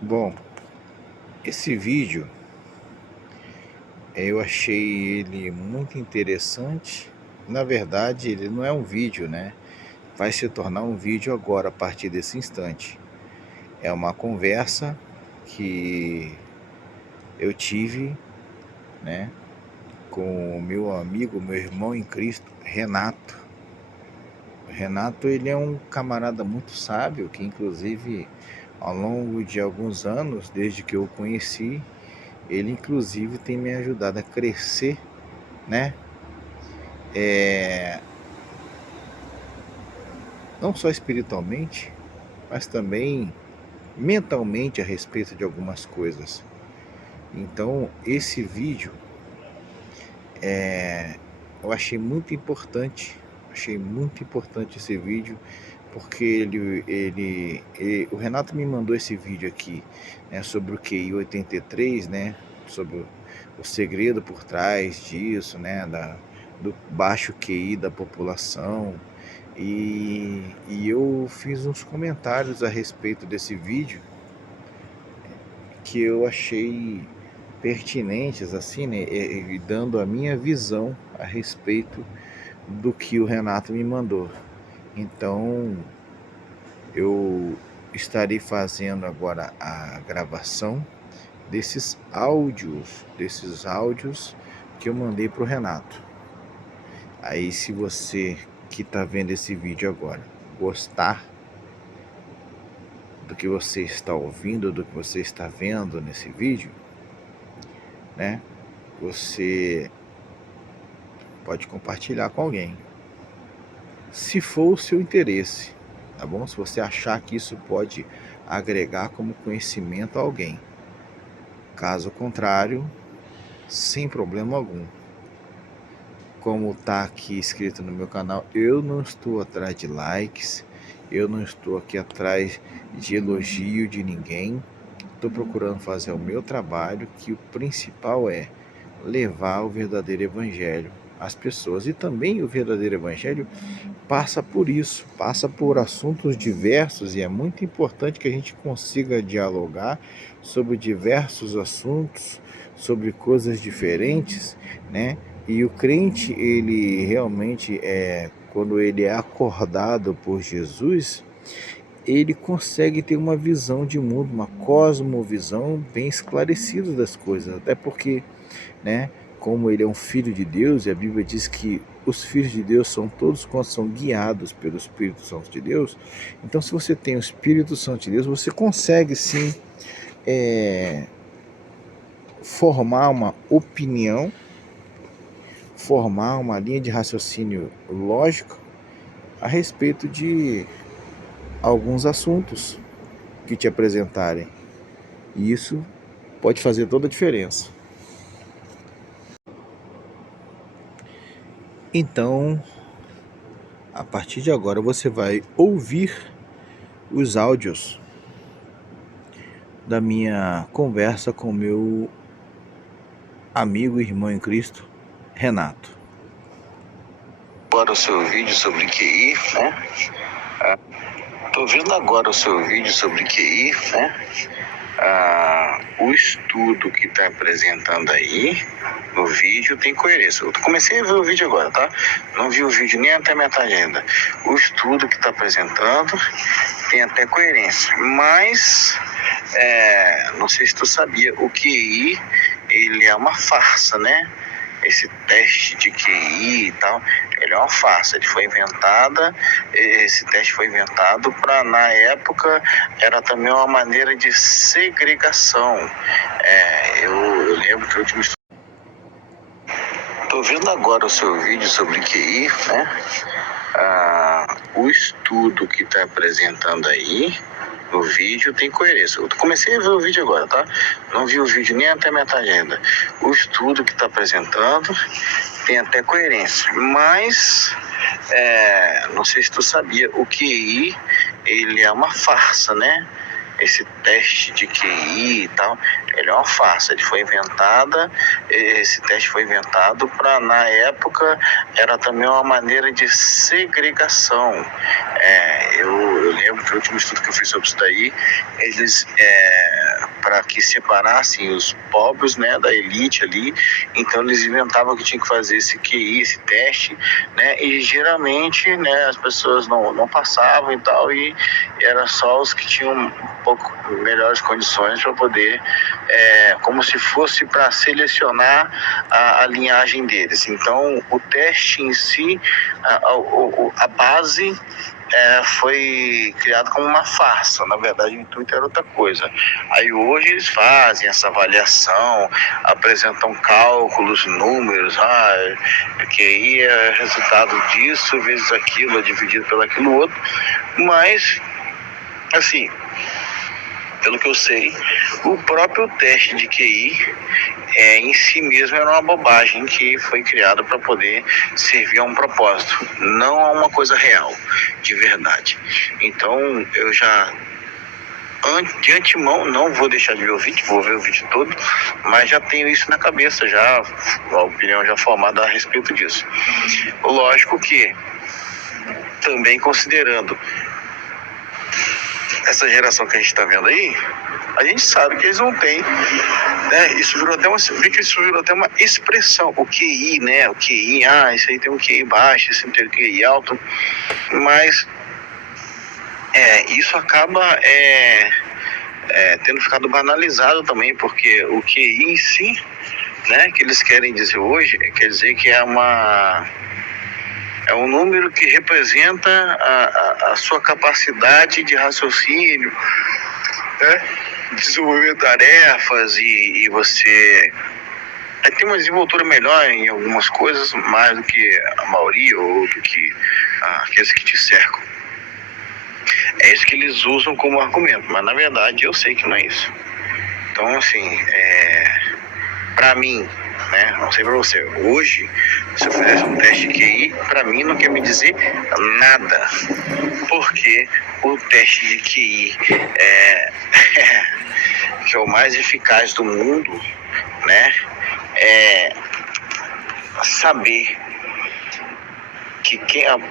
Bom, esse vídeo eu achei ele muito interessante. Na verdade, ele não é um vídeo, né? Vai se tornar um vídeo agora, a partir desse instante. É uma conversa que eu tive, né, com o meu amigo, meu irmão em Cristo, Renato. O Renato, ele é um camarada muito sábio, que inclusive ao longo de alguns anos, desde que eu o conheci, ele inclusive tem me ajudado a crescer, né? Não só espiritualmente, mas também mentalmente a respeito de algumas coisas. Então, esse vídeo eu achei muito importante esse vídeo, porque o Renato me mandou esse vídeo aqui, né, sobre o QI 83, né, sobre o segredo por trás disso, né, do baixo QI da população. E eu fiz uns comentários a respeito desse vídeo que eu achei pertinentes, assim, né, e dando a minha visão a respeito do que o Renato me mandou. Então, eu estarei fazendo agora a gravação desses áudios que eu mandei para o Renato. Aí, se você que está vendo esse vídeo agora gostar do que você está ouvindo, do que você está vendo nesse vídeo, né, você pode compartilhar com alguém, se for o seu interesse, tá bom? Se você achar que isso pode agregar como conhecimento a alguém. Caso contrário, sem problema algum. Como está aqui escrito no meu canal, eu não estou atrás de likes, eu não estou aqui atrás de elogio de ninguém. Estou procurando fazer o meu trabalho, que o principal é levar o verdadeiro evangelho às pessoas. E também o verdadeiro evangelho passa por isso, passa por assuntos diversos, e é muito importante que a gente consiga dialogar sobre diversos assuntos, sobre coisas diferentes, né? E o crente, ele realmente quando ele é acordado por Jesus, ele consegue ter uma visão de mundo, uma cosmovisão bem esclarecida das coisas, até porque, né, como ele é um filho de Deus, e a Bíblia diz que os filhos de Deus são todos quantos são guiados pelo Espírito Santo de Deus. Então, se você tem o Espírito Santo de Deus, você consegue sim formar uma opinião, formar uma linha de raciocínio lógico a respeito de alguns assuntos que te apresentarem. E isso pode fazer toda a diferença. Então, a partir de agora você vai ouvir os áudios da minha conversa com meu amigo e irmão em Cristo, Renato. Agora o seu vídeo sobre QI, né? Tô vendo agora o seu vídeo sobre QI, né? O estudo que está apresentando aí no vídeo tem coerência. Eu comecei a ver o vídeo agora, tá? Não vi o vídeo nem até metade ainda. O estudo que está apresentando tem até coerência, mas não sei se tu sabia, o QI, ele é uma farsa, né? Esse teste de QI e tal, ele é uma farsa. Esse teste foi inventado para, na época, era também uma maneira de segregação. Eu lembro que o último estudo... Tô vendo agora o seu vídeo sobre QI, né? O estudo que está apresentando aí no vídeo tem coerência. Eu comecei a ver o vídeo agora, tá? Não vi o vídeo nem até metade ainda. O estudo que está apresentando tem até coerência, mas não sei se tu sabia, o QI, ele é uma farsa, né? Esse teste de QI e tal, ele é uma farsa. Esse teste foi inventado para, na época, era também uma maneira de segregação. Eu lembro que o último estudo que eu fiz sobre isso daí, eles para que separassem os pobres, né, da elite ali. Então eles inventavam que tinha que fazer esse QI, esse teste, né, e geralmente, né, as pessoas não passavam e tal, e era só os que tinham um pouco melhores condições para poder, como se fosse para selecionar a linhagem deles. Então o teste em si, a base foi criado como uma farsa. Na verdade, o intuito era outra coisa. Aí hoje eles fazem essa avaliação, apresentam cálculos, números, que aí é resultado disso, vezes aquilo, é dividido pelo aquilo outro. Mas, assim, pelo que eu sei, o próprio teste de QI em si mesmo era uma bobagem que foi criada para poder servir a um propósito, não a uma coisa real, de verdade. Então, eu já, de antemão, não vou deixar de ver o vídeo, vou ver o vídeo todo, mas já tenho isso na cabeça, já a opinião já formada a respeito disso. Lógico que, também considerando essa geração que a gente está vendo aí, a gente sabe que eles não têm, né? Isso virou até uma expressão, o QI, né? O QI, isso aí tem um QI baixo, isso tem um QI alto, mas isso acaba tendo ficado banalizado também, porque o QI em si, né, que eles querem dizer hoje, quer dizer que é um número que representa a sua capacidade de raciocínio, né? Desenvolver tarefas e você tem uma desenvoltura melhor em algumas coisas, mais do que a maioria ou do que aqueles que te cercam. É isso que eles usam como argumento, mas na verdade eu sei que não é isso. Então, assim, pra mim, né, não sei pra você, hoje, se eu fizesse um teste de QI, pra mim não quer me dizer nada, porque o teste de QI que é o mais eficaz do mundo, né, é saber que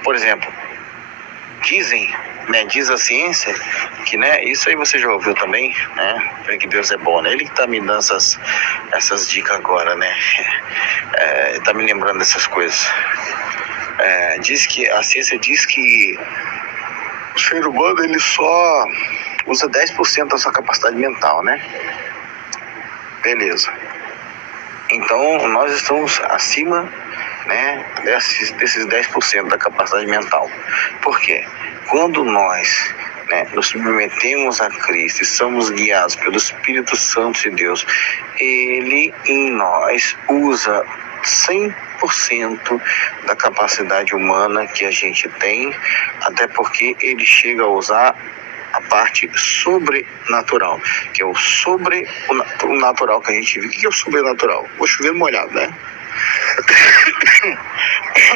por exemplo, diz a ciência que, né, isso aí você já ouviu também, né, que Deus é bom, né, ele que tá me dando essas dicas agora, né, tá me lembrando dessas coisas. A ciência diz que o ser humano, ele só usa 10% da sua capacidade mental, né? Beleza. Então, nós estamos acima, né, desses 10% da capacidade mental. Por quê? Quando nós, né, nos submetemos a Cristo e somos guiados pelo Espírito Santo de Deus, Ele em nós usa 100% da capacidade humana que a gente tem, até porque Ele chega a usar a parte sobrenatural, que é o sobrenatural que a gente vive. O que é o sobrenatural? O chover molhado, né?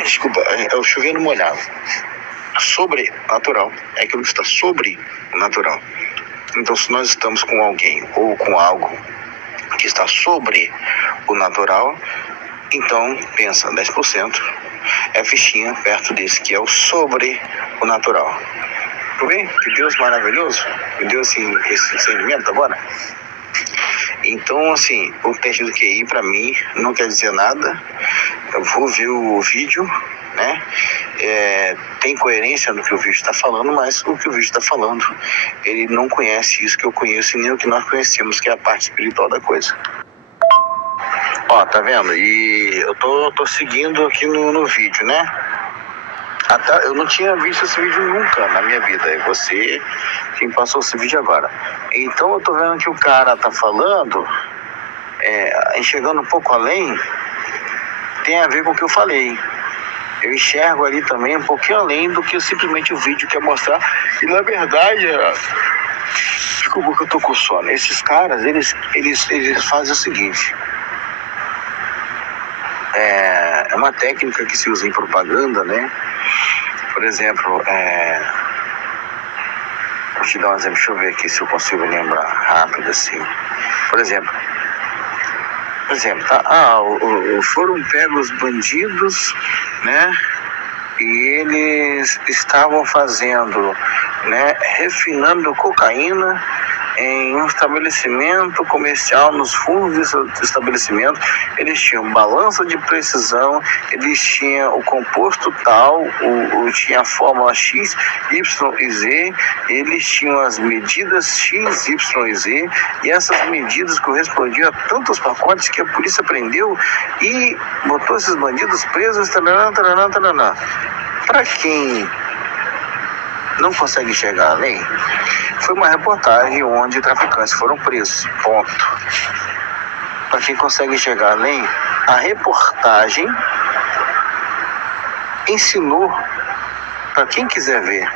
Desculpa, é o chover molhado. Sobrenatural é aquilo que está sobre o natural. Então, se nós estamos com alguém ou com algo que está sobre o natural, então, pensa, 10% é fichinha perto desse, que é o sobre o natural. Tudo bem? Que Deus maravilhoso? Me deu assim, esse discernimento agora? Então, assim, o teste do QI para mim não quer dizer nada. Eu vou ver o vídeo, né? Tem coerência no que o vídeo está falando, mas o que o vídeo está falando, ele não conhece isso que eu conheço e nem o que nós conhecemos, que é a parte espiritual da coisa. Ó, tá vendo? E eu tô seguindo aqui no vídeo, né? Eu não tinha visto esse vídeo nunca na minha vida. É você quem passou esse vídeo agora. Então eu tô vendo que o cara tá falando, enxergando um pouco além, tem a ver com o que eu falei. Eu enxergo ali também um pouquinho além do que simplesmente o vídeo quer mostrar. E na verdade, desculpa que eu tô com sono. Esses caras, eles fazem o seguinte. É uma técnica que se usa em propaganda, né? Por exemplo, vou te dar um exemplo, deixa eu ver aqui se eu consigo lembrar rápido assim. Por exemplo, tá? Foram pegos bandidos, né? E eles estavam fazendo, né? Refinando cocaína em um estabelecimento comercial, nos fundos do estabelecimento, eles tinham balança de precisão, eles tinham o composto tal, tinha a fórmula X, Y e Z, eles tinham as medidas X, Y e Z, e essas medidas correspondiam a tantos pacotes que a polícia prendeu e botou esses bandidos presos, taranã. Para quem não consegue enxergar a lei, foi uma reportagem onde traficantes foram presos, ponto. Para quem consegue enxergar a lei, a reportagem ensinou para quem quiser ver,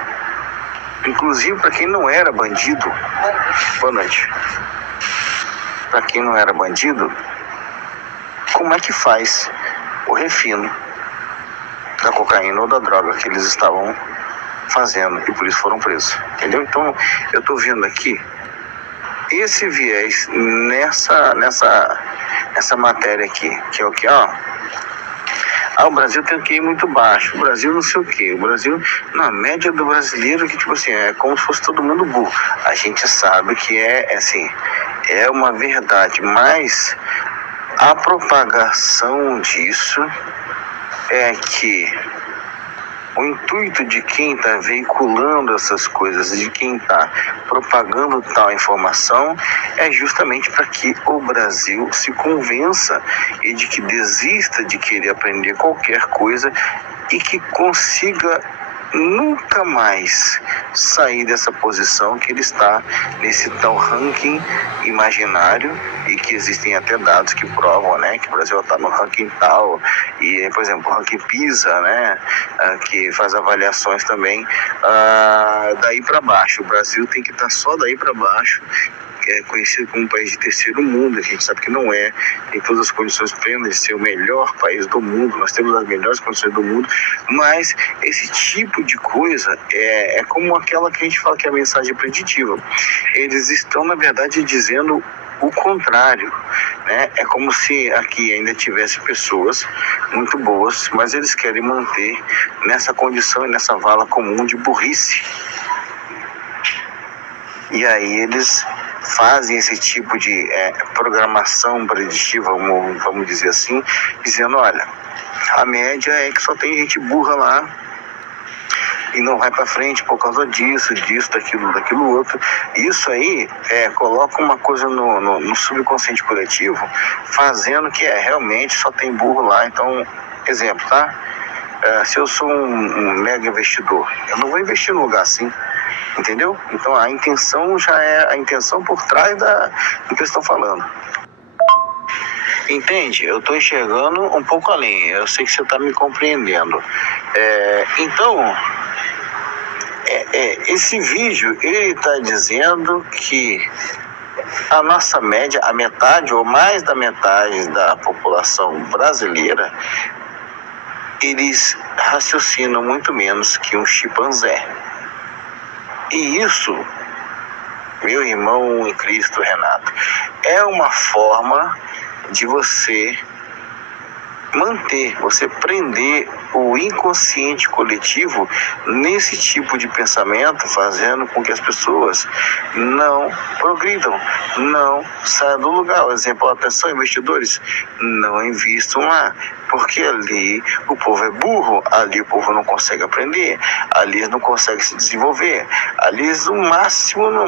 inclusive para quem não era bandido. Boa noite. Para quem não era bandido, como é que faz o refino da cocaína ou da droga que eles estavam fazendo e por isso foram presos, entendeu? Então eu tô vendo aqui esse viés nessa matéria aqui, que é o que, o Brasil tem um QI muito baixo, o Brasil não sei o que, o Brasil, na média do brasileiro, que tipo assim, é como se fosse todo mundo burro. A gente sabe que é assim, é uma verdade, mas a propagação disso é que o intuito de quem está veiculando essas coisas, de quem está propagando tal informação, é justamente para que o Brasil se convença e de que desista de querer aprender qualquer coisa e que consiga nunca mais sair dessa posição que ele está nesse tal ranking imaginário, e que existem até dados que provam, né, que o Brasil está no ranking tal, e por exemplo o ranking PISA, né, que faz avaliações também, daí para baixo. O Brasil tem que estar só daí para baixo. É conhecido como um país de terceiro mundo, a gente sabe que não é, tem todas as condições plenas de ser o melhor país do mundo, nós temos as melhores condições do mundo, mas esse tipo de coisa é como aquela que a gente fala que é a mensagem preditiva. Eles estão, na verdade, dizendo o contrário, né? É como se aqui ainda tivesse pessoas muito boas, mas eles querem manter nessa condição e nessa vala comum de burrice. E aí eles fazem esse tipo de programação preditiva, vamos dizer assim, dizendo, olha, a média é que só tem gente burra lá e não vai para frente por causa disso, daquilo outro. Isso aí coloca uma coisa no subconsciente coletivo, fazendo que realmente só tem burro lá. Então, exemplo, tá? Se eu sou um mega investidor, eu não vou investir num lugar assim. Entendeu? Então a intenção já é a intenção por trás do que eles estão falando. Entende? Eu estou enxergando um pouco além. Eu sei que você está me compreendendo. Então, esse vídeo, ele está dizendo que a nossa média, a metade ou mais da metade da população brasileira, eles raciocinam muito menos que um chimpanzé. E isso, meu irmão em Cristo, Renato, é uma forma de você manter, você prender o inconsciente coletivo nesse tipo de pensamento, fazendo com que as pessoas não progridam, não saiam do lugar. Por exemplo, atenção, investidores, não invistam lá, porque ali o povo é burro, ali o povo não consegue aprender, ali eles não conseguem se desenvolver, ali eles, no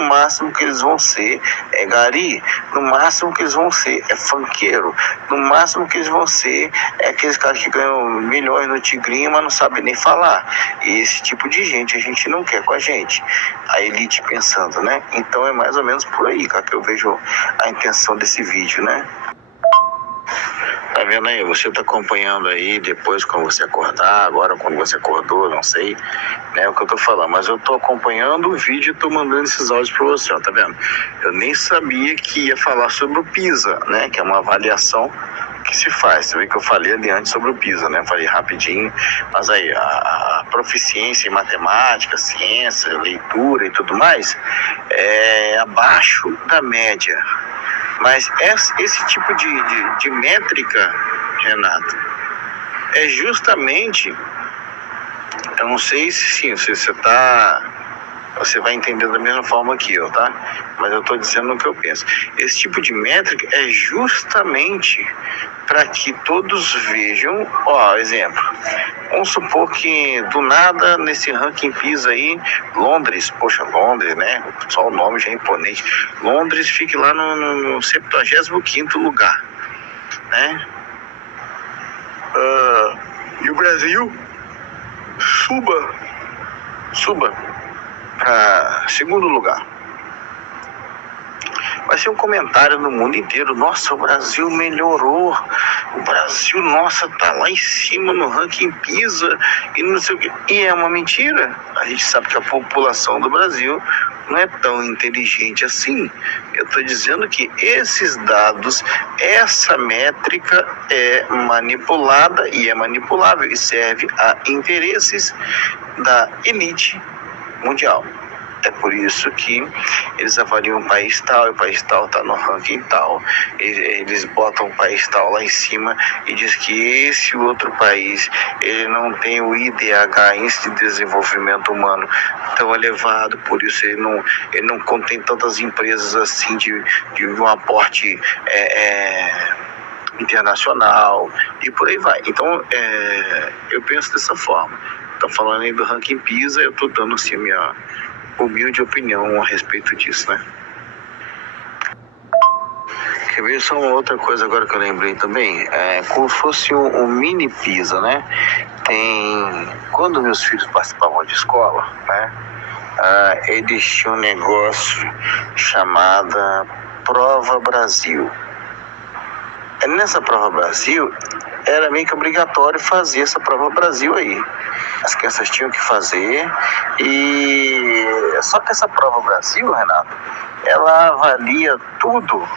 máximo que eles vão ser é gari, no máximo que eles vão ser é funkeiro, no máximo que eles vão ser é aqueles caras que ganham milhões no tigrinho, mas não sabem nem falar. E esse tipo de gente a gente não quer com a gente. A elite pensando, né? Então é mais ou menos por aí, cara, que eu vejo a intenção desse vídeo, né? Tá vendo aí? Você tá acompanhando aí depois quando você acordar, agora quando você acordou, não sei, né, o que eu tô falando. Mas eu tô acompanhando o vídeo e tô mandando esses áudios pra você, ó, tá vendo? Eu nem sabia que ia falar sobre o PISA, né, que é uma avaliação que se faz. Você vê que eu falei ali antes sobre o PISA, né? Falei rapidinho, mas aí a proficiência em matemática, ciência, leitura e tudo mais é abaixo da média. Mas esse tipo de métrica, Renato, é justamente, eu não sei se você está você vai entender da mesma forma que eu, tá? Mas eu estou dizendo o que eu penso. Esse tipo de métrica é justamente para que todos vejam, ó, exemplo. Vamos supor que do nada nesse ranking PISA aí, Londres, poxa, Londres, né? Só o nome já é imponente. Londres fique lá no 75º lugar, né? E o Brasil suba para segundo lugar. Vai ser um comentário no mundo inteiro. Nossa, o Brasil melhorou. O Brasil, nossa, tá lá em cima no ranking PISA e não sei o quê. E é uma mentira. A gente sabe que a população do Brasil não é tão inteligente assim. Eu estou dizendo que esses dados, essa métrica é manipulada e é manipulável e serve a interesses da elite mundial. É por isso que eles avaliam o país tal, e o país tal está no ranking tal. Eles botam o país tal lá em cima e diz que esse outro país, ele não tem o IDH, Índice de Desenvolvimento Humano, tão elevado, por isso ele não contém tantas empresas assim de um aporte internacional e por aí vai. Então, eu penso dessa forma. Estou falando aí do ranking PISA, eu estou dando assim a minha humilde opinião a respeito disso, né? Quer ver só uma outra coisa agora que eu lembrei também? Como se fosse um mini PISA, né? Quando meus filhos participavam de escola, né? Eles tinham um negócio chamada Prova Brasil. Nessa Prova Brasil, era meio que obrigatório fazer essa Prova Brasil aí. As crianças tinham que fazer, só que essa Prova Brasil, Renato, ela avalia tudo.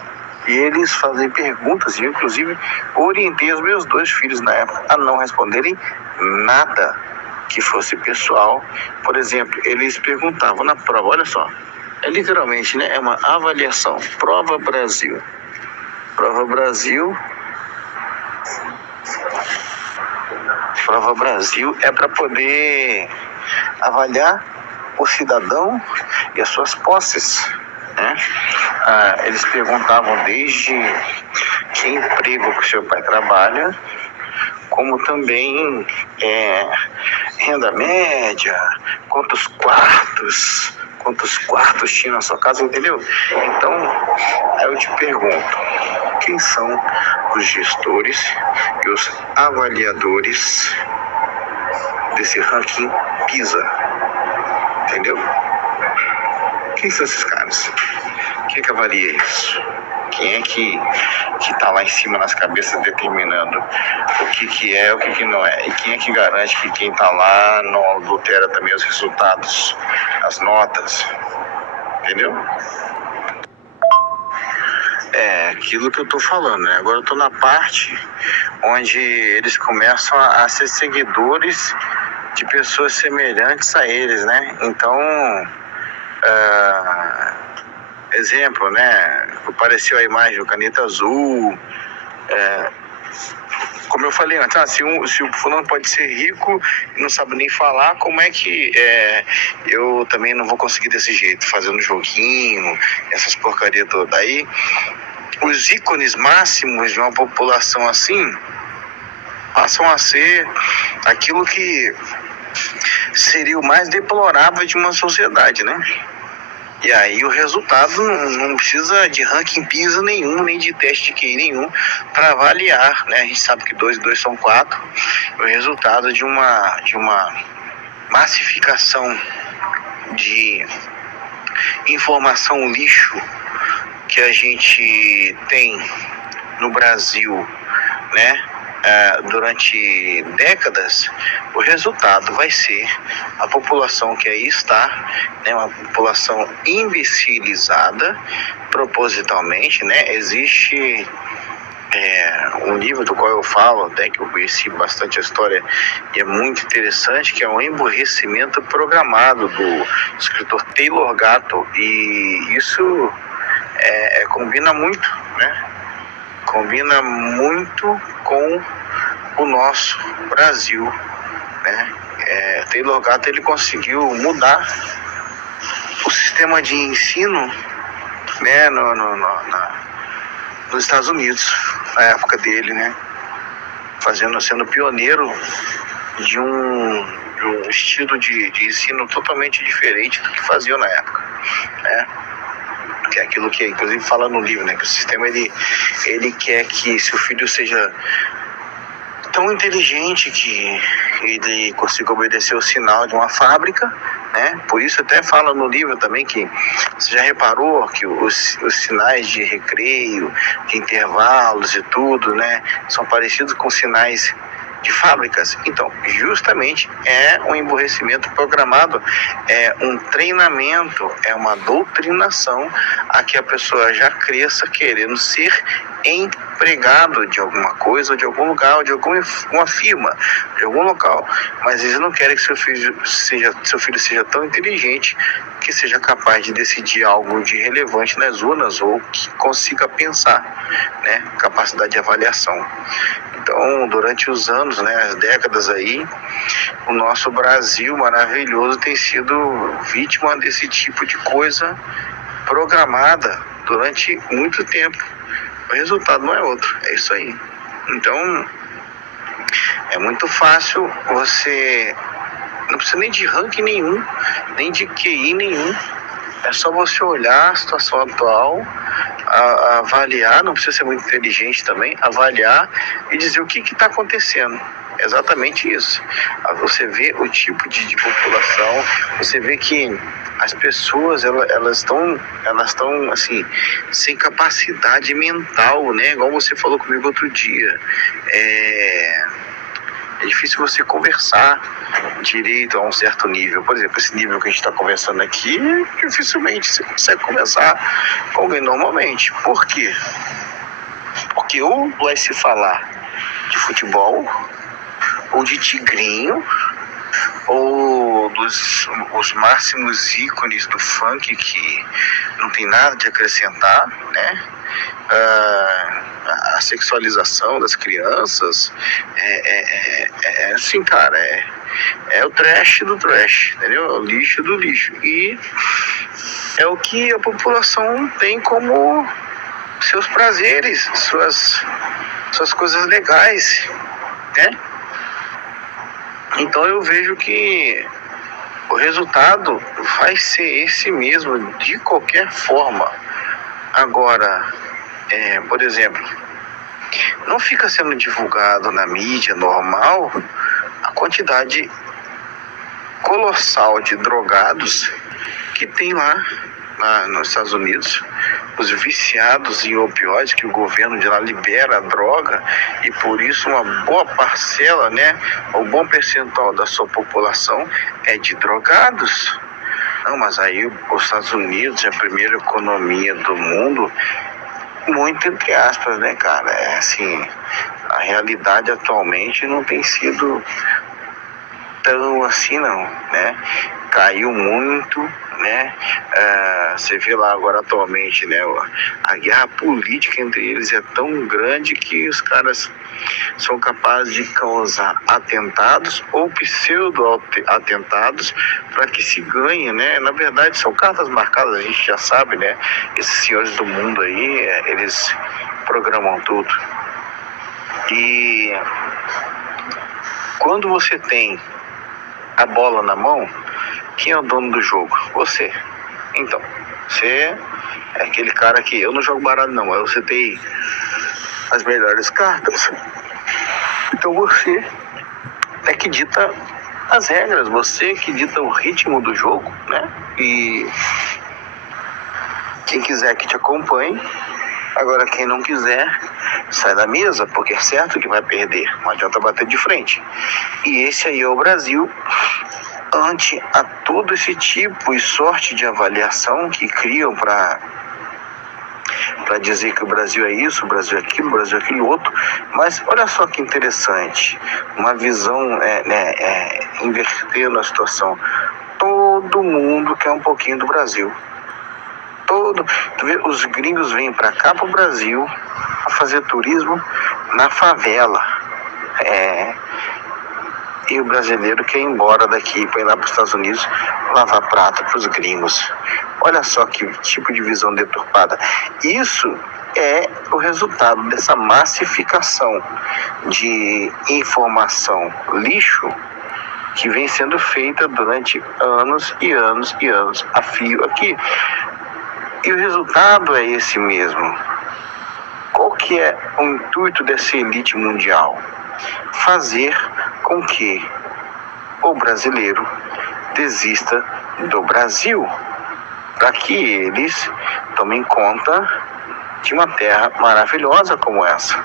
E eles fazem perguntas, e eu, inclusive, orientei os meus 2 filhos na época a não responderem nada que fosse pessoal. Por exemplo, eles perguntavam na prova, olha só, literalmente, né, é uma avaliação, Prova Brasil. Prova Brasil é para poder avaliar o cidadão e as suas posses, né? Eles perguntavam desde que emprego que o seu pai trabalha, como também renda média, quantos quartos tinha na sua casa, entendeu? Então, aí eu te pergunto, quem são os gestores e os avaliadores desse ranking PISA? Entendeu? Quem são esses caras? Quem é que avalia isso? Quem é que está lá em cima nas cabeças determinando o que é, o que não é? E quem é que garante que quem está lá não adultera também os resultados, as notas? Entendeu? É aquilo que eu estou falando, né? Agora eu estou na parte onde eles começam a ser seguidores de pessoas semelhantes a eles, né? Então, exemplo, né? Apareceu a imagem do Caneta Azul. Como eu falei antes, se o fulano pode ser rico e não sabe nem falar, como é que eu também não vou conseguir desse jeito, fazendo joguinho, essas porcarias todas. Aí, os ícones máximos de uma população assim passam a ser aquilo que seria o mais deplorável de uma sociedade, né? E aí o resultado não precisa de ranking PISA nenhum, nem de teste de QI nenhum para avaliar, né? A gente sabe que 2 e 2 são 4. O resultado de uma massificação de informação lixo que a gente tem no Brasil, né? Durante décadas, o resultado vai ser a população que aí está, né, uma população imbecilizada propositalmente, né? Existe um livro do qual eu falo, até que eu conheci bastante a história e é muito interessante, que é o Emburrecimento Programado, do escritor Taylor Gatto, e isso combina muito, né? Combina muito com o nosso Brasil, né? Taylor Gatto, ele conseguiu mudar o sistema de ensino, né, nos Estados Unidos, na época dele, né, sendo pioneiro de um estilo de ensino totalmente diferente do que faziam na época, né? Que é aquilo que inclusive fala no livro, né, que o sistema ele quer que seu filho seja tão inteligente que ele consiga obedecer o sinal de uma fábrica, né? Por isso até fala no livro também que você já reparou que os sinais de recreio, de intervalos e tudo, né, são parecidos com sinais de fábricas. Então, justamente é um emburrecimento programado, é um treinamento, é uma doutrinação a que a pessoa já cresça querendo ser empregado de alguma coisa, de algum lugar, ou de alguma firma, de algum local. Mas eles não querem que seu filho seja tão inteligente que seja capaz de decidir algo de relevante nas urnas ou que consiga pensar, né? Capacidade de avaliação. Então, durante os anos, né, as décadas aí, o nosso Brasil maravilhoso tem sido vítima desse tipo de coisa programada durante muito tempo. O resultado não é outro, é isso aí. Então, é muito fácil você... Não precisa nem de ranking nenhum, nem de QI nenhum. É só você olhar a situação atual, avaliar, não precisa ser muito inteligente também, avaliar e dizer o que está acontecendo. Exatamente isso. Você vê o tipo de população, você vê que as pessoas elas estão assim, sem capacidade mental, né? Igual você falou comigo outro dia. É difícil você conversar direito a um certo nível. Por exemplo, esse nível que a gente está conversando aqui, dificilmente você consegue conversar com alguém normalmente. Por quê? Porque ou vai se falar de futebol, ou de tigrinho, ou os máximos ícones do funk que não tem nada de acrescentar, né? A sexualização das crianças é assim, cara, é o trash do trash, entendeu? É o lixo do lixo. E é o que a população tem como seus prazeres, suas coisas legais, né? Então eu vejo que o resultado vai ser esse mesmo, de qualquer forma. Agora, por exemplo, não fica sendo divulgado na mídia normal a quantidade colossal de drogados que tem lá nos Estados Unidos, os viciados em opioides, que o governo de lá libera a droga, e por isso uma boa parcela, né, um bom percentual da sua população é de drogados. Não, mas aí os Estados Unidos é a primeira economia do mundo, muito entre aspas, né, cara? É assim, a realidade atualmente não tem sido tão assim, não, né? Caiu muito, né? Você vê lá agora atualmente, né? A guerra política entre eles é tão grande que os caras são capazes de causar atentados ou pseudo-atentados para que se ganhe, né? Na verdade, são cartas marcadas, a gente já sabe, né? Esses senhores do mundo aí, eles programam tudo. E quando você tem a bola na mão, quem é o dono do jogo? Você. Então, você é aquele cara que... Eu não jogo baralho não, eu citei as melhores cartas. Então você é que dita as regras, você que dita o ritmo do jogo, né? E quem quiser que te acompanhe. Agora quem não quiser, sai da mesa, porque é certo que vai perder, não adianta bater de frente. E esse aí é o Brasil, ante a todo esse tipo e sorte de avaliação que criam para dizer que o Brasil é isso, o Brasil é aquilo, o Brasil é aquilo outro. Mas olha só que interessante, uma visão invertendo a situação. Todo mundo quer um pouquinho do Brasil. Tu vê, os gringos vêm para cá, pro Brasil, a fazer turismo na favela. e o brasileiro quer ir embora daqui para ir lá para os Estados Unidos lavar prato para os gringos. Olha só que tipo de visão deturpada. Isso é o resultado dessa massificação de informação lixo que vem sendo feita durante anos e anos e anos a fio aqui. E o resultado é esse mesmo. Qual que é o intuito dessa elite mundial? Fazer com que o brasileiro desista do Brasil, para que eles tomem conta de uma terra maravilhosa como essa.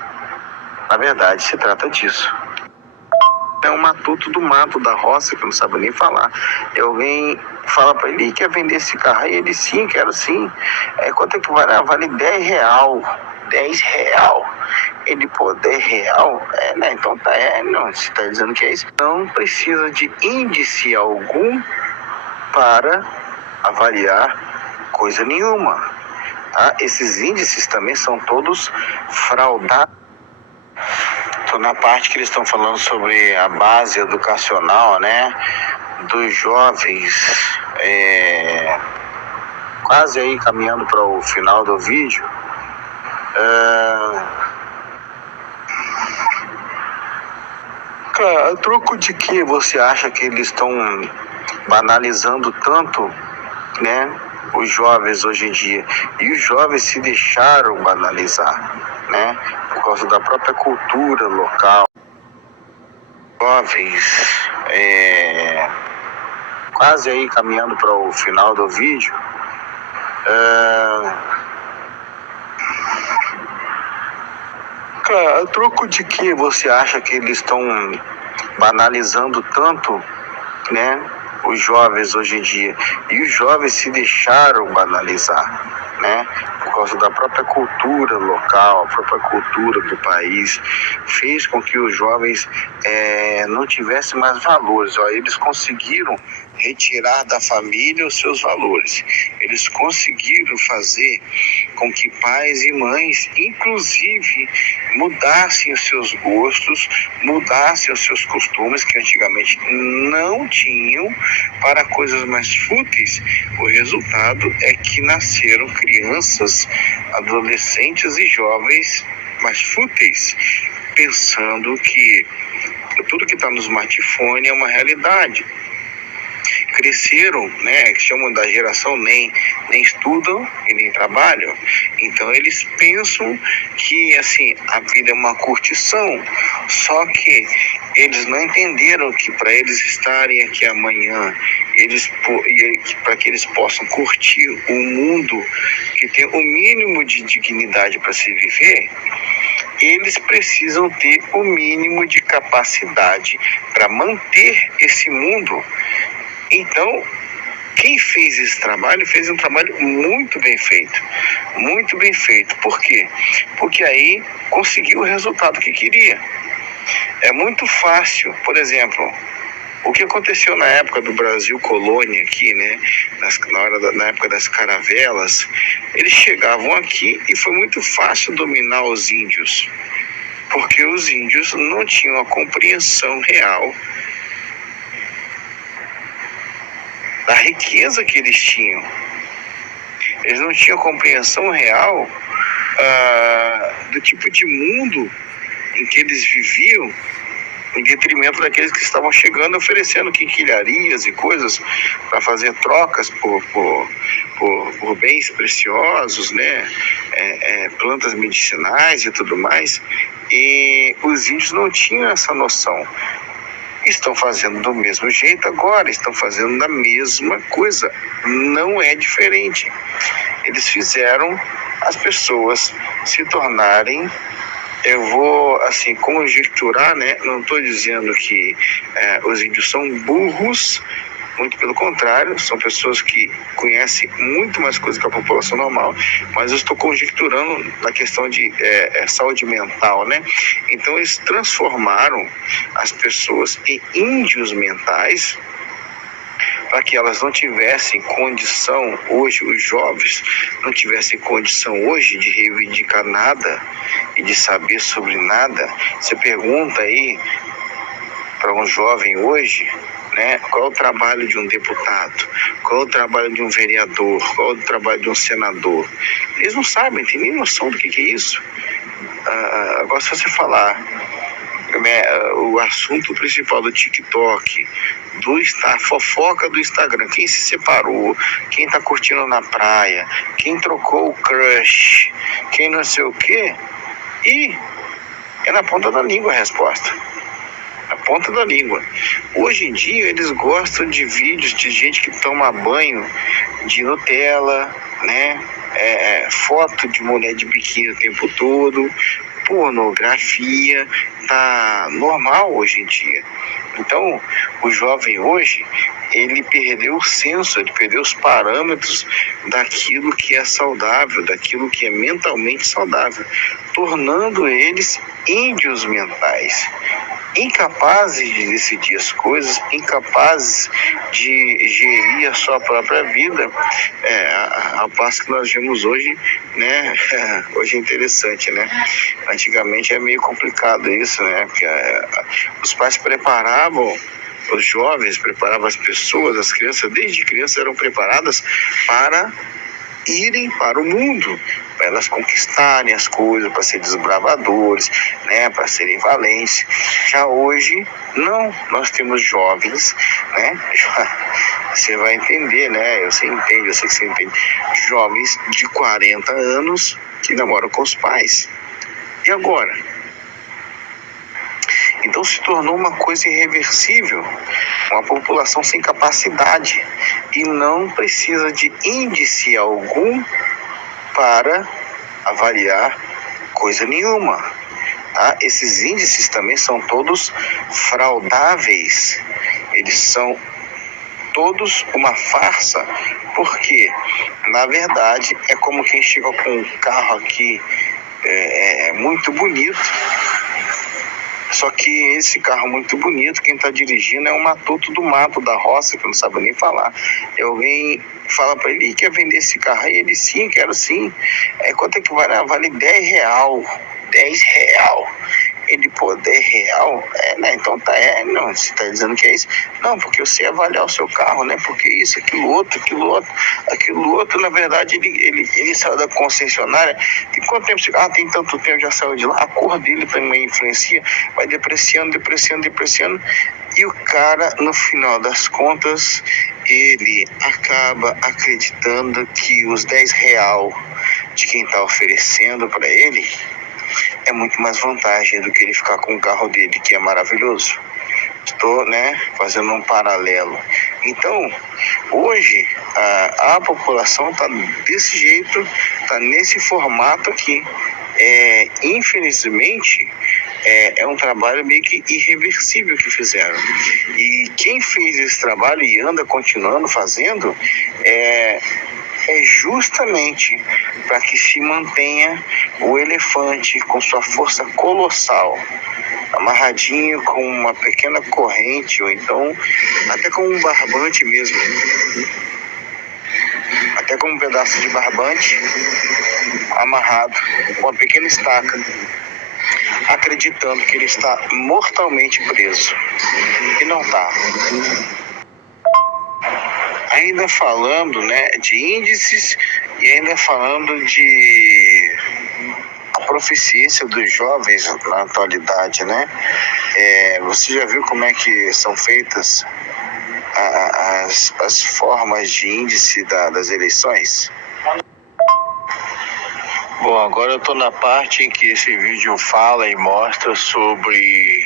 Na verdade, se trata disso. É um matuto do mato, da roça, que não sabe nem falar. Alguém fala para ele, quer vender esse carro? Aí ele, sim, quero sim. Quanto é que vale? Vale R$10. R$10. Ele, pô, R$10? Né? Então tá, não, você tá dizendo que é isso. Não precisa de índice algum para avaliar coisa nenhuma. Tá? Esses índices também são todos fraudados. Estou na parte que eles estão falando sobre a base educacional, né, dos jovens, quase aí caminhando para o final do vídeo. Cara, a troco de que você acha que eles estão banalizando tanto, né, os jovens hoje em dia? E os jovens se deixaram banalizar, né, por causa da própria cultura local. Jovens, quase aí caminhando para o final do vídeo. Cara, a troco de que você acha que eles estão banalizando tanto, né, os jovens hoje em dia? E os jovens se deixaram banalizar, né, por causa da própria cultura local, a própria cultura do país, fez com que os jovens não tivessem mais valores. Eles conseguiram retirar da família os seus valores. Eles conseguiram fazer com que pais e mães, inclusive, mudassem os seus gostos, mudassem os seus costumes, que antigamente não tinham, para coisas mais fúteis. O resultado é que nasceram crianças, adolescentes e jovens mais fúteis, pensando que tudo que está no smartphone é uma realidade. Cresceram, né, que chamam da geração nem estudam e nem trabalham. Então eles pensam que assim, a vida é uma curtição, só que eles não entenderam que para eles estarem aqui amanhã, para que eles possam curtir o mundo que tem o mínimo de dignidade para se viver, eles precisam ter o mínimo de capacidade para manter esse mundo. Então, quem fez esse trabalho, fez um trabalho muito bem feito. Muito bem feito. Por quê? Porque aí conseguiu o resultado que queria. É muito fácil, por exemplo, o que aconteceu na época do Brasil colônia aqui, né? Na época das caravelas, eles chegavam aqui e foi muito fácil dominar os índios. Porque os índios não tinham a compreensão real da riqueza que eles tinham. Eles não tinham compreensão real do tipo de mundo em que eles viviam, em detrimento daqueles que estavam chegando, oferecendo quinquilharias e coisas para fazer trocas por bens preciosos, né? Plantas medicinais e tudo mais. E os índios não tinham essa noção. Estão fazendo do mesmo jeito agora, estão fazendo da mesma coisa, não é diferente. Eles fizeram as pessoas se tornarem, eu vou assim conjecturar, né? Não estou dizendo que os índios são burros, muito pelo contrário, são pessoas que conhecem muito mais coisas que a população normal, mas eu estou conjecturando na questão de saúde mental, né? Então eles transformaram as pessoas em índios mentais, para que elas não tivessem condição hoje, os jovens não tivessem condição hoje de reivindicar nada e de saber sobre nada. Você pergunta aí para um jovem hoje, né, qual é o trabalho de um deputado, qual é o trabalho de um vereador, qual é o trabalho de um senador. Eles não sabem, tem nem noção do que é isso. Agora, se você falar, né, o assunto principal do TikTok, a fofoca do Instagram, quem se separou, quem tá curtindo na praia, quem trocou o crush, quem não sei o quê, e é na ponta da língua a resposta. Na ponta da língua. Hoje em dia eles gostam de vídeos de gente que toma banho de Nutella, né? Foto de mulher de biquíni o tempo todo, pornografia, tá normal hoje em dia. Então, o jovem hoje, ele perdeu o senso, ele perdeu os parâmetros daquilo que é saudável, daquilo que é mentalmente saudável, tornando eles índios mentais, incapazes de decidir as coisas, incapazes de gerir a sua própria vida, ao passo que nós vemos hoje, né? Hoje é interessante, né? Antigamente é meio complicado isso, né? Porque os pais preparavam os jovens, preparavam as pessoas, as crianças, desde crianças eram preparadas para irem para o mundo, para elas conquistarem as coisas, para serem desbravadores, né, para serem valentes. Já hoje, não, nós temos jovens, né, você vai entender, né, eu sei que você entende, jovens de 40 anos que namoram com os pais. E agora? Então se tornou uma coisa irreversível, uma população sem capacidade e não precisa de índice algum para avaliar coisa nenhuma. Tá? Esses índices também são todos fraudáveis, eles são todos uma farsa, porque na verdade é como quem chega com um carro aqui muito bonito. Só que esse carro muito bonito, quem está dirigindo é um matuto do mato, da roça, que não sabe nem falar. E alguém fala para ele, quer vender esse carro? Aí ele, sim, quero sim. Quanto é que vale? Vale R$10. R$10. Ele, pô, R$10? Né? Então tá, não, você tá dizendo que é isso? Não, porque eu sei avaliar o seu carro, né? Porque isso, aquilo outro, na verdade, ele saiu da concessionária. Tem quanto tempo? Tem tanto tempo, já saiu de lá. A cor dele também influencia, vai depreciando. E o cara, no final das contas, ele acaba acreditando que os R$10 de quem tá oferecendo para ele é muito mais vantagem do que ele ficar com o carro dele, que é maravilhoso. Estou, né, fazendo um paralelo. Então, hoje, a população está desse jeito, está nesse formato aqui. Infelizmente, é um trabalho meio que irreversível que fizeram. E quem fez esse trabalho e anda continuando fazendo, é justamente para que se mantenha o elefante com sua força colossal, amarradinho com uma pequena corrente, ou então até com um barbante mesmo, até com um pedaço de barbante amarrado com uma pequena estaca, acreditando que ele está mortalmente preso, e não está. Ainda falando, né, de índices e ainda falando de a proficiência dos jovens na atualidade, né? Você já viu como é que são feitas as formas de índice das eleições? Bom, agora eu estou na parte em que esse vídeo fala e mostra sobre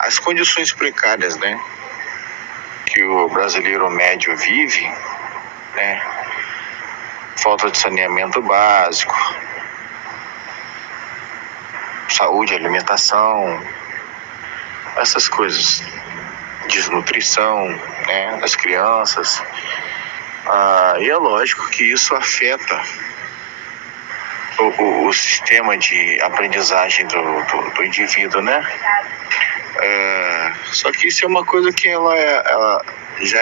as condições precárias, né, que o brasileiro médio vive, né? Falta de saneamento básico, saúde, alimentação, essas coisas, desnutrição, né, das crianças. E é lógico que isso afeta o sistema de aprendizagem do indivíduo, né? Só que isso é uma coisa que ela já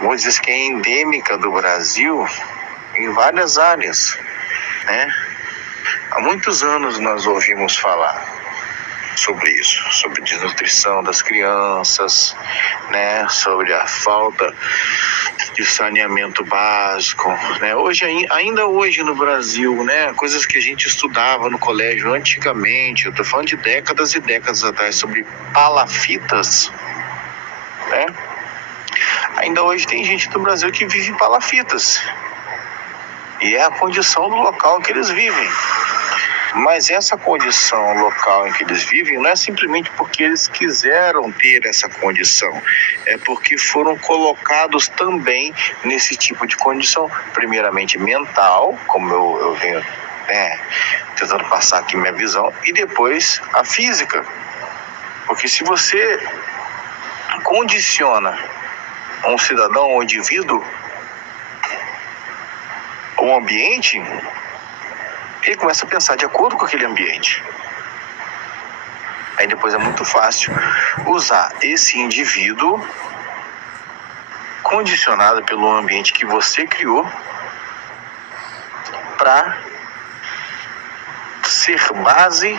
vou dizer que é endêmica do Brasil em várias áreas, né? Há muitos anos nós ouvimos falar sobre isso, sobre desnutrição das crianças, né, sobre a falta de saneamento básico, né? Ainda hoje no Brasil, né, coisas que a gente estudava no colégio antigamente, eu tô falando de décadas e décadas atrás, sobre palafitas, né? Ainda hoje tem gente do Brasil que vive em palafitas, e é a condição do local em que eles vivem. Mas essa condição local em que eles vivem não é simplesmente porque eles quiseram ter essa condição, é porque foram colocados também nesse tipo de condição, primeiramente mental, como eu venho, né, tentando passar aqui minha visão, e depois a física. Porque se você condiciona um cidadão, um indivíduo, um ambiente, ele começa a pensar de acordo com aquele ambiente. Aí depois é muito fácil usar esse indivíduo condicionado pelo ambiente que você criou para ser base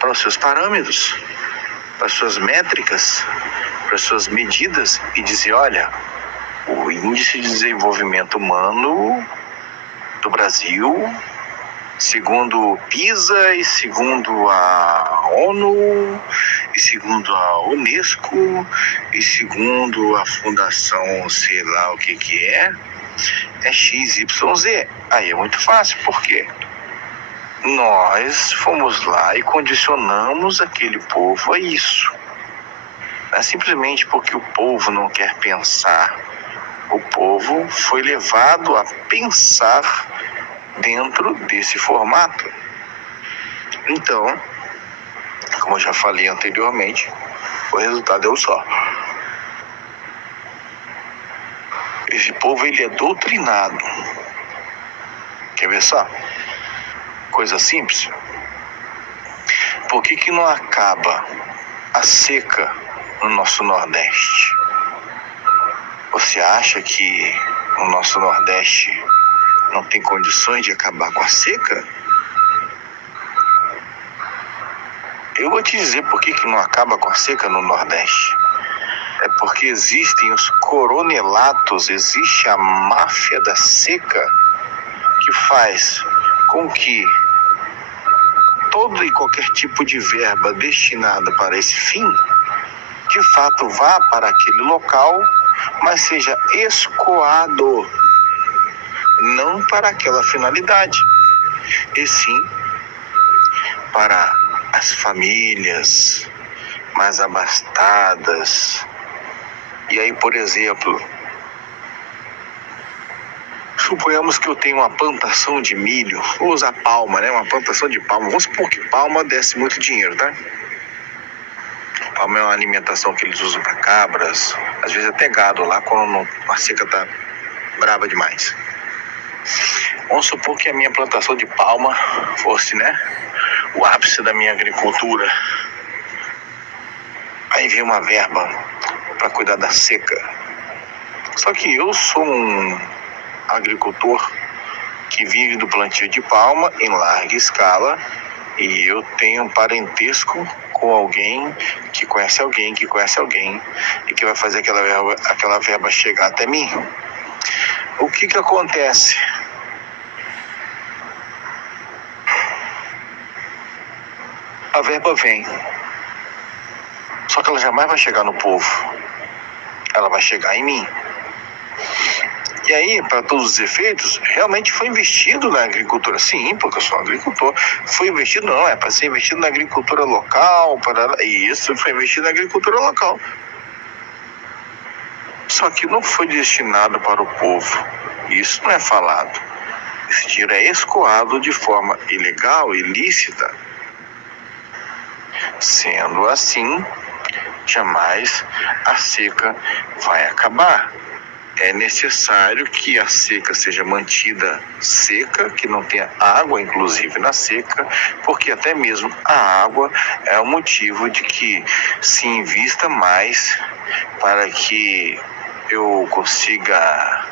para os seus parâmetros, para as suas métricas, para as suas medidas e dizer, olha, o índice de desenvolvimento humano do Brasil, segundo o PISA e segundo a ONU e segundo a Unesco e segundo a fundação, sei lá o que é XYZ. Aí é muito fácil, porque nós fomos lá e condicionamos aquele povo a isso. Não é simplesmente porque o povo não quer pensar. O povo foi levado a pensar dentro desse formato. Então, como eu já falei anteriormente, o resultado é o só. Esse povo, ele é doutrinado. Quer ver só? Coisa simples. Por que não acaba a seca no nosso Nordeste? Você acha que no nosso Nordeste não tem condições de acabar com a seca? Eu vou te dizer por que não acaba com a seca no Nordeste. É porque existem os coronelatos, existe a máfia da seca que faz com que todo e qualquer tipo de verba destinada para esse fim, de fato vá para aquele local, mas seja escoado, não para aquela finalidade, e sim para as famílias mais abastadas. E aí, por exemplo, suponhamos que eu tenho uma plantação de milho, vou usar palma, né? Uma plantação de palma. Vamos supor que palma desse muito dinheiro, tá? Palma é uma alimentação que eles usam para cabras, às vezes até gado lá, quando a seca tá braba demais. Vamos supor que a minha plantação de palma fosse, né, o ápice da minha agricultura. Aí vem uma verba para cuidar da seca. Só que eu sou um agricultor que vive do plantio de palma em larga escala, e eu tenho um parentesco com alguém que conhece alguém que conhece alguém e que vai fazer aquela verba chegar até mim. O que acontece? A verba vem, só que ela jamais vai chegar no povo, ela vai chegar em mim. E aí, para todos os efeitos, realmente foi investido na agricultura. Sim, porque eu sou um agricultor. Foi investido, não, é para ser investido na agricultura local. Isso, foi investido na agricultura local. Só que não foi destinado para o povo. Isso não é falado. Esse dinheiro é escoado de forma ilegal, ilícita. Sendo assim, jamais a seca vai acabar. É necessário que a seca seja mantida seca, que não tenha água, inclusive, na seca, porque até mesmo a água é o motivo de que se invista mais para que eu consiga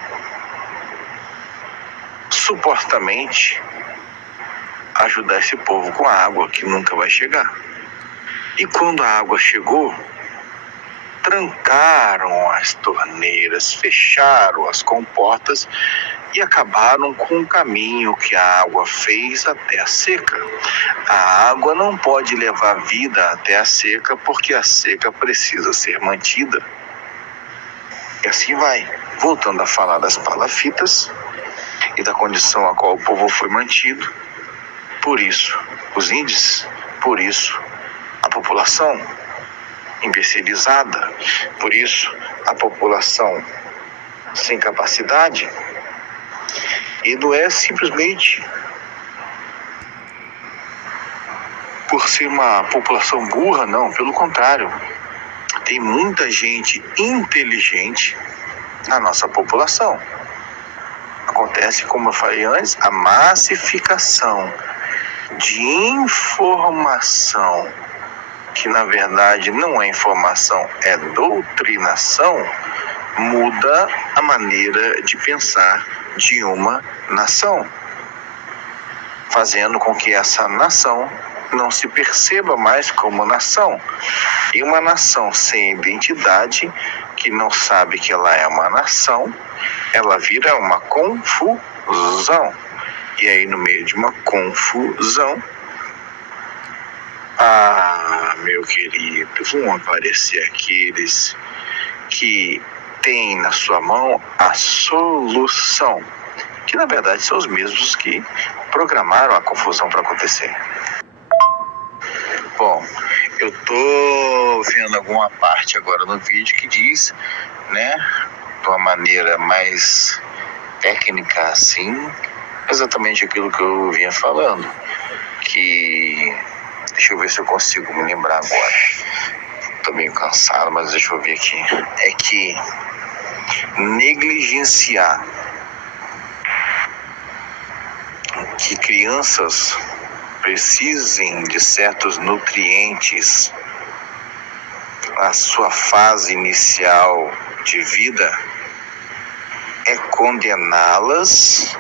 supostamente ajudar esse povo com a água que nunca vai chegar. E quando a água chegou, trancaram as torneiras, fecharam as comportas e acabaram com o caminho que a água fez até a seca. A água não pode levar vida até a seca, porque a seca precisa ser mantida. E assim vai. Voltando a falar das palafitas e da condição a qual o povo foi mantido, por isso os índices, por isso a população imbecilizada, por isso a população sem capacidade. E não é simplesmente por ser uma população burra, não, pelo contrário. Tem muita gente inteligente na nossa população. Acontece, como eu falei antes, a massificação de informação, que na verdade não é informação, é doutrinação, muda a maneira de pensar de uma nação, fazendo com que essa nação não se perceba mais como nação. E uma nação sem identidade, que não sabe que ela é uma nação, ela vira uma confusão. E aí, no meio de uma confusão, meu querido, vão aparecer aqueles que têm na sua mão a solução, que na verdade são os mesmos que programaram a confusão para acontecer. Bom, eu tô vendo alguma parte agora no vídeo que diz, né, de uma maneira mais técnica assim, exatamente aquilo que eu vinha falando, que, deixa eu ver se eu consigo me lembrar agora, tô meio cansado, mas deixa eu ver aqui, é que negligenciar que crianças precisem de certos nutrientes na sua fase inicial de vida é condená-las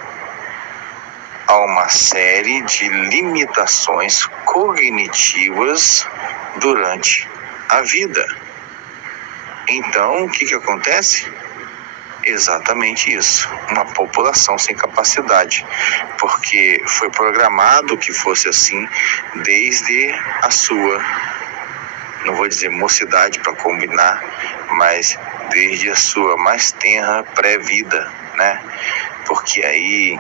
a uma série de limitações cognitivas durante a vida. Então, o que acontece? Exatamente isso, uma população sem capacidade, porque foi programado que fosse assim desde a sua, não vou dizer mocidade para combinar, mas desde a sua mais tenra pré-vida, né? Porque aí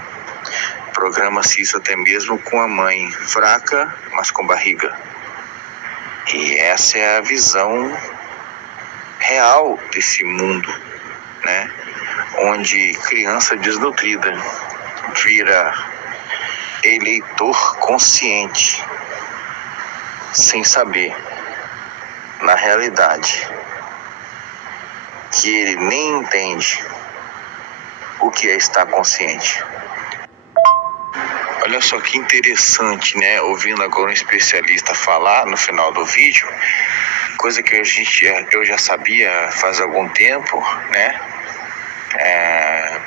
programa-se isso até mesmo com a mãe fraca, mas com barriga. E essa é a visão real desse mundo, né? Onde criança desnutrida vira eleitor consciente, sem saber, na realidade, que ele nem entende o que é estar consciente. Olha só que interessante, né? Ouvindo agora um especialista falar no final do vídeo, coisa que eu já sabia faz algum tempo, né?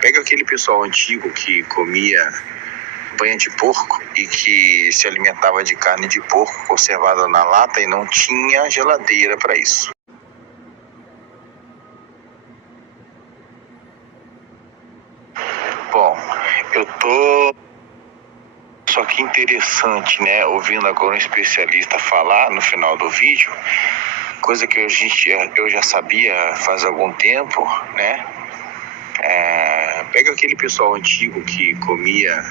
Pega aquele pessoal antigo que comia banha de porco e que se alimentava de carne de porco conservada na lata e não tinha geladeira para isso. Bom, só que interessante, né? Ouvindo agora um especialista falar no final do vídeo, coisa que eu já sabia faz algum tempo, né? Pega aquele pessoal antigo que comia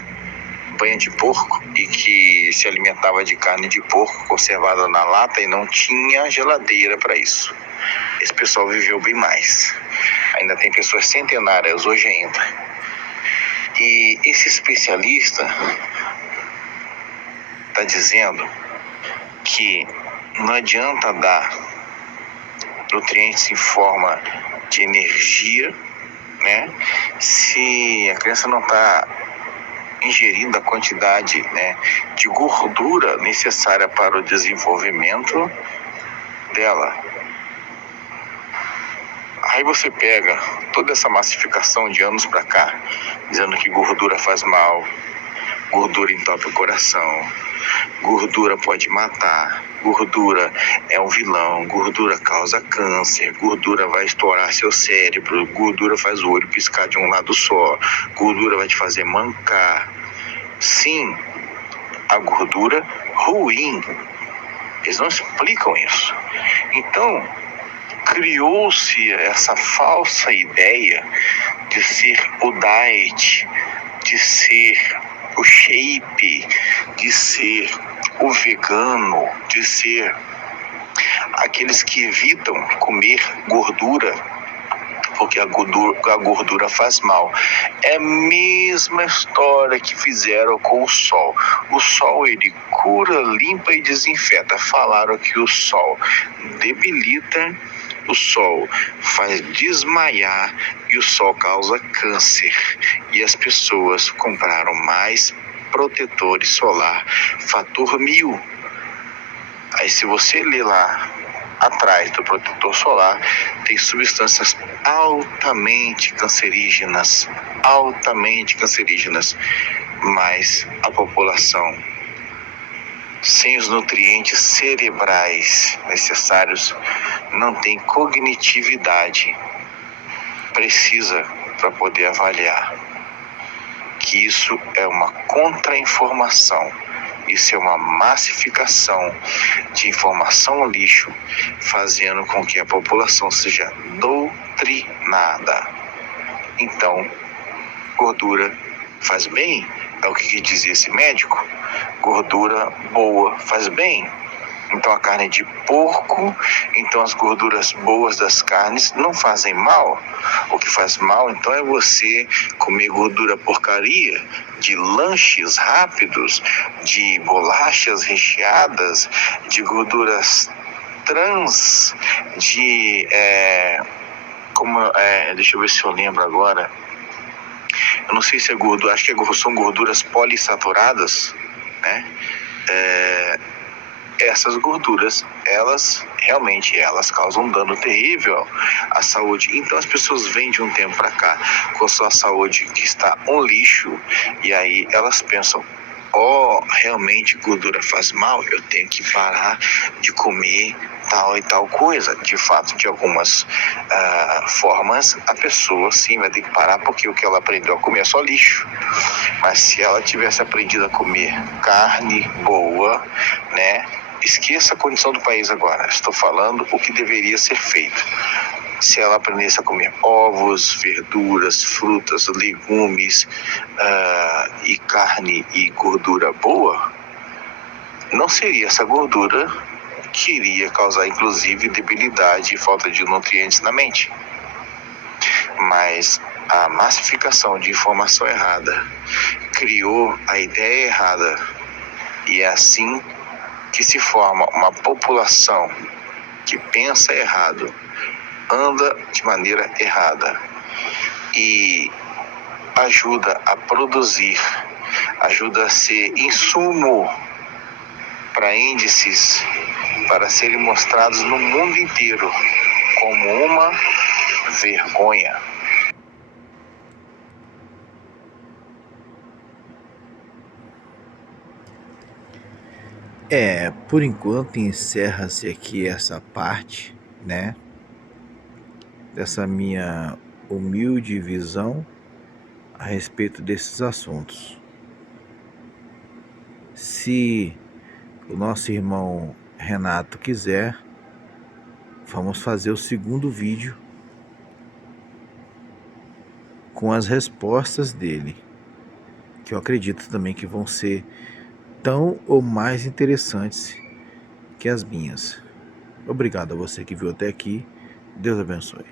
banha de porco e que se alimentava de carne de porco conservada na lata e não tinha geladeira para isso. Esse pessoal viveu bem mais. Ainda tem pessoas centenárias hoje ainda. E esse especialista está dizendo que não adianta dar nutrientes em forma de energia, né, se a criança não está ingerindo a quantidade, né, de gordura necessária para o desenvolvimento dela. Aí você pega toda essa massificação de anos para cá, dizendo que gordura faz mal, Gordura entope o coração. Gordura pode matar. Gordura é um vilão. Gordura causa câncer. Gordura vai estourar seu cérebro. Gordura faz o olho piscar de um lado só. Gordura vai te fazer mancar. Sim, a gordura ruim. Eles não explicam isso. Então, criou-se essa falsa ideia de ser o diet, de ser o shape, de ser o vegano, de ser aqueles que evitam comer gordura, porque a gordura faz mal. É a mesma história que fizeram com o sol. O sol, ele cura, limpa e desinfeta. Falaram que o sol debilita, o sol faz desmaiar e o sol causa câncer. E as pessoas compraram mais protetores solar, fator 1000. Aí se você ler lá atrás do protetor solar, tem substâncias altamente cancerígenas, mas a população sem os nutrientes cerebrais necessários não tem cognitividade precisa para poder avaliar que isso é uma contra-informação. Isso é uma massificação de informação lixo, fazendo com que a população seja doutrinada. Então, gordura faz bem, é o que dizia esse médico. Gordura boa faz bem. Então a carne de porco, então as gorduras boas das carnes não fazem mal. O que faz mal então é você comer gordura porcaria de lanches rápidos, de bolachas recheadas, de gorduras trans, de deixa eu ver se eu lembro agora. Eu não sei se é gordura, acho que são gorduras polissaturadas, né? Essas gorduras, elas causam um dano terrível à saúde. Então as pessoas vêm de um tempo para cá com a sua saúde que está um lixo, e aí elas pensam: realmente gordura faz mal, eu tenho que parar de comer tal e tal coisa. De fato, de algumas formas, a pessoa sim vai ter que parar, porque o que ela aprendeu a comer é só lixo. Mas se ela tivesse aprendido a comer carne boa, né? Esqueça a condição do país agora, estou falando o que deveria ser feito. Se ela aprendesse a comer ovos, verduras, frutas, legumes e carne e gordura boa, não seria essa gordura que iria causar inclusive debilidade e falta de nutrientes na mente. Mas a massificação de informação errada criou a ideia errada, e é assim que se forma uma população que pensa errado, anda de maneira errada e ajuda a produzir, ajuda a ser insumo para índices para serem mostrados no mundo inteiro como uma vergonha. Por enquanto encerra-se aqui essa parte, né, dessa minha humilde visão a respeito desses assuntos. Se o nosso irmão Renato quiser, vamos fazer o segundo vídeo com as respostas dele, que eu acredito também que vão ser tão ou mais interessantes que as minhas. Obrigado a você que viu até aqui. Deus abençoe.